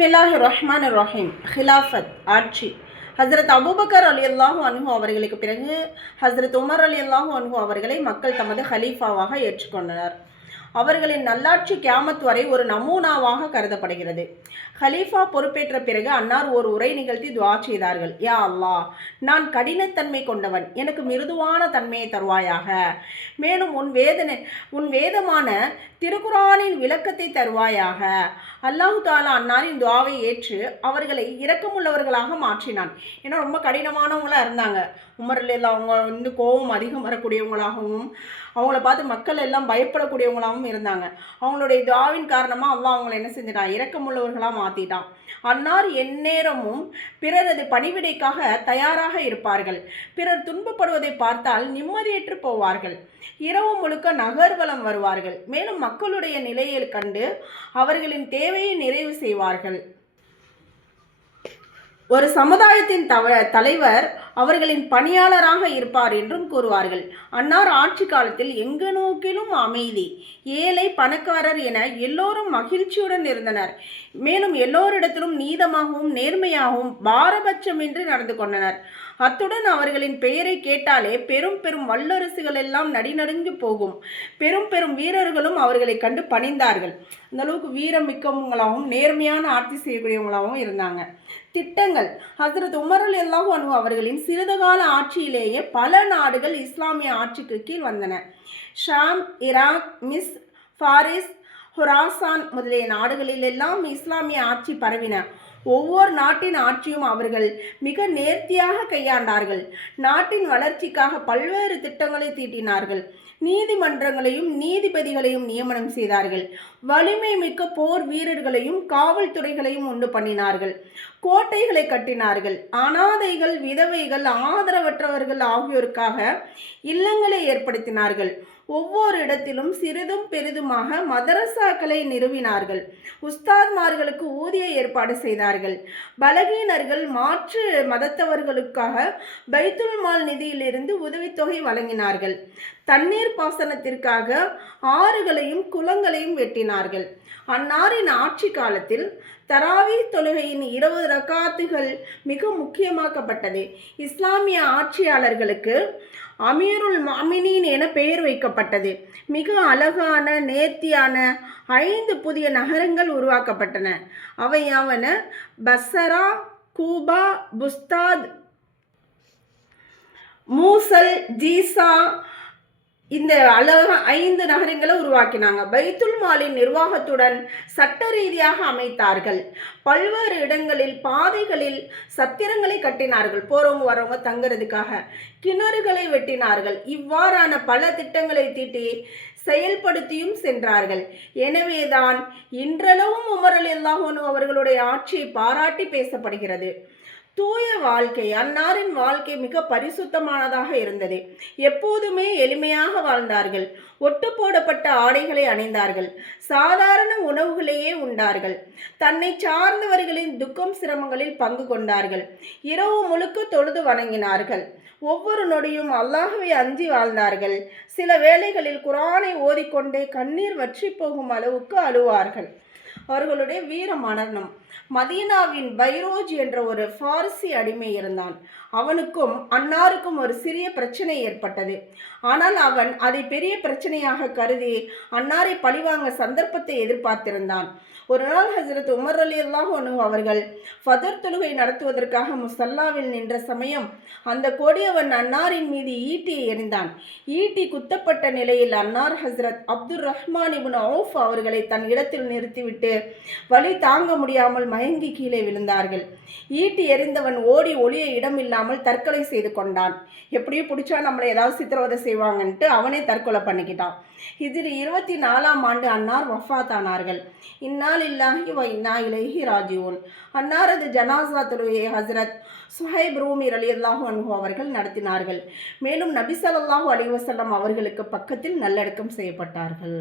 பிஸ்மில்லாஹிர் ரஹ்மானிர் ரஹீம். ஹிலாஃபத் ஆட்சி. ஹஸ்ரத் அபூபக்கர் ரலியல்லாஹு அன்ஹு அவர்களுக்கு பிறகு ஹஸ்ரத் உமர் ரலியல்லாஹு அன்ஹு அவர்களை மக்கள் தமது ஹலீஃபாவாக ஏற்றுக்கொண்டனர். அவர்களின் நல்லாட்சி கியாமத் வரை ஒரு நமூனாவாக கருதப்படுகிறது. ஹலீஃபா பொறுப்பேற்ற பிறகு அன்னார் ஒரு உரை நிகழ்த்தி துஆ செய்தார்கள். யா அல்லாஹ், நான் கடினத்தன்மை கொண்டவன், எனக்கு மிருதுவான தன்மையை தருவாயாக. மேலும் உன் வேதமான திருக்குரானின் விளக்கத்தை தருவாயாக. அல்லாஹு தாலா அன்னாரின் துஆவை ஏற்று அவர்களை இரக்கமுள்ளவர்களாக மாற்றினான். ஏன்னா ரொம்ப கடினமானவங்களாக இருந்தாங்க. உமர் ரலியல்லாஹு அவங்க கோபம் அதிகம் வரக்கூடியவங்களாகவும் அவங்கள பார்த்து மக்கள் எல்லாம் பயப்படக்கூடியவங்களாகவும் இருந்தாங்க. அவங்களுடைய துஆவின் காரணமாக அல்லாஹ் அவங்களை என்ன செஞ்சிட்டான், இரக்கமுள்ளவர்களாக மாற்றிட்டான். அன்னார் எந்நேரமும் பிறரது பணிவிடைக்காக தயாராக இருப்பார்கள். பிறர் துன்பப்படுவதை பார்த்தால் நிம்மதியற்று போவார்கள். இரவு முழுக்க நகர்வலம் வருவார்கள். மேலும் மக்களுடைய நிலையை கண்டு அவர்களின் தேவையை நிறைவு செய்வார்கள். ஒரு சமுதாயத்தின் தலைவர் அவர்களின் பணியாளராக இருப்பார் என்றும் கூறுவார்கள். அன்னார் ஆட்சி காலத்தில் எங்கு நோக்கிலும் அமைதி. ஏழை பணக்காரர் என எல்லோரும் மகிழ்ச்சியுடன் இருந்தனர். மேலும் எல்லோரிடத்திலும் நீதமாகவும் நேர்மையாகவும் பாரபட்சமின்றி நடந்து கொண்டனர். அத்துடன் அவர்களின் பெயரை கேட்டாலே பெரும் பெரும் வல்லரசுகள் எல்லாம் நடிநடுங்கி போகும். பெரும் பெரும் வீரர்களும் அவர்களை கண்டு பணிந்தார்கள். அந்த அளவுக்கு வீரம் மிக்கவங்களாகவும் நேர்மையான ஆட்சி செய்யக்கூடியவங்களாகவும் இருந்தாங்க. திட்டங்கள். ஹஸ்ரத் உமர் ரலியல்லாஹு அன்ஹு அவர்களின் சிறிதுகால ஆட்சியிலேயே பல நாடுகள் இஸ்லாமிய ஆட்சிக்கு கீழ் வந்தன. ஷாம், ஈராக், மிஸ், பாரிஸ், ஹுராசான் முதலிய நாடுகளிலெல்லாம் இஸ்லாமிய ஆட்சி பரவின. ஒவ்வொரு நாட்டின் ஆட்சியும் அவர்கள் மிக நேர்த்தியாக கையாண்டார்கள். நாட்டின் வளர்ச்சிக்காக பல்வேறு திட்டங்களை தீட்டினார்கள். நீதிமன்றங்களையும் நீதிபதிகளையும் நியமனம் செய்தார்கள். வலிமை மிக்க போர் வீரர்களையும் காவல்துறைகளையும் உண்டு பண்ணினார்கள். கோட்டைகளை கட்டினார்கள். அனாதைகள், விதவைகள், ஆதரவற்றவர்கள் ஆகியோருக்காக இல்லங்களை ஏற்படுத்தினார்கள். ஒவ்வொரு இடத்திலும் சிறிதும் பெரிதுமாக மதரசாக்களை நிறுவினார்கள். உஸ்தாத்மார்களுக்கு ஊதிய ஏற்பாடு செய்தார்கள். பலகீனர்கள், மாற்று மதத்தவர்களுக்காக பைத்துல் மால் நிதியிலிருந்து உதவித்தொகை வழங்கினார்கள். தண்ணீர் பாசனத்திற்காக ஆறுகளையும் குளங்களையும் வெட்டினார்கள். அன்னாரின் ஆட்சி காலத்தில் தராவி தொழுகையின் 20 ரக்காத்துகள் மிக முக்கியமாக்கப்பட்டது. இஸ்லாமிய ஆட்சியாளர்களுக்கு அமீருல் முஃமினீன் என பெயர் வைக்கப்பட்டது. மிக அழகான நேர்த்தியான 5 புதிய நகரங்கள் உருவாக்கப்பட்டன. அவையாவன பஸ்ஸரா, கூபா, புஸ்தாத், மூசல், ஜீசா. இந்த அழகான 5 நகரங்களை உருவாக்கினாங்க. பைத்துல் மாலின் நிர்வாகத்துடன் சட்ட ரீதியாக அமைத்தார்கள். பல்வேறு இடங்களில் பாதைகளில் சத்திரங்களை கட்டினார்கள். போறவங்க வரவங்க தங்குறதுக்காக கிணறுகளை வெட்டினார்கள். இவ்வாறான பல திட்டங்களை தீட்டி செயல்படுத்தியும் சென்றார்கள். எனவேதான் இன்றளவும் உமர் ரலியல்லாஹு அன்ஹு அவர்களுடைய ஆட்சியை பாராட்டி பேசப்படுகிறது. தூய வாழ்க்கை. அன்னாரின் வாழ்க்கை மிக பரிசுத்தமானதாக இருந்தது. எப்போதுமே எளிமையாக வாழ்ந்தார்கள். ஒட்டு போடப்பட்ட ஆடைகளை அணிந்தார்கள். சாதாரண உணவுகளையே உண்டார்கள். தன்னை சார்ந்தவர்களின் துக்கம் சிரமங்களில் பங்கு கொண்டார்கள். இரவு முழுக்க தொழுது வணங்கினார்கள். ஒவ்வொரு நொடியும் அல்லாஹ்வை அஞ்சி வாழ்ந்தார்கள். சில வேளைகளில் குர்ஆனை ஓதிக்கொண்டே கண்ணீர் வற்றி போகும் அளவுக்கு அழுவார்கள். அவர்களுடைய வீர மரணம். மதீனாவின் பைரோஜ் என்ற ஒரு ஃபாரிசி அடிமை இருந்தான். அவனுக்கும் அன்னாருக்கும் ஒரு சிறிய பிரச்சனை ஏற்பட்டது. ஆனால் அவன் அதை பெரிய பிரச்சனையாக கருதி அன்னாரை பழிவாங்க சந்தர்ப்பத்தை எதிர்பார்த்திருந்தான். ஒரு நாள் ஹஸ்ரத் உமர் ரலியல்லாஹு அன்ஹு அவர்கள் ஃபஜர் தொழுகை நடத்துவதற்காக முசல்லாவில் நின்ற சமயம் அந்த கொடியவன் அன்னாரின் மீது ஈட்டியை எறிந்தான். ஈட்டி குத்தப்பட்ட நிலையில் அன்னார் ஹஸ்ரத் அப்துர் ரஹ்மான் இப்னு அவுஃப் அவர்களை தன் இடத்தில் நிறுத்திவிட்டு வலி தாங்க முடியாமல் மயங்கி கீழே விழுந்தார்கள். ஈட்டி எறிந்தவன் ஓடி ஒளிய இடமில்லாமல் தற்கொலை செய்து கொண்டான். எப்படியும் பிடிச்சா நம்மளை ஏதாவது சித்திரவதை செய்வாங்கன்ட்டு அவனே தற்கொலை பண்ணிக்கிட்டான். ஹிஜ்ரி 24ஆம் ஆண்டு அன்னார் வஃபாத் ஆனார்கள். இன்னா லில்லாஹி வ இன்னா இலைஹி ராஜிஊன். அன்னாரது ஜனாஸா தொழுகையை ஹஸ்ரத் சுஹைப் ரூமி ரலியல்லாஹு அன்ஹு அவர்கள் நடத்தினார்கள். மேலும் நபி ஸல்லல்லாஹு அலைஹி வஸல்லம் அவர்களுக்கு பக்கத்தில் நல்லடக்கம் செய்யப்பட்டார்கள்.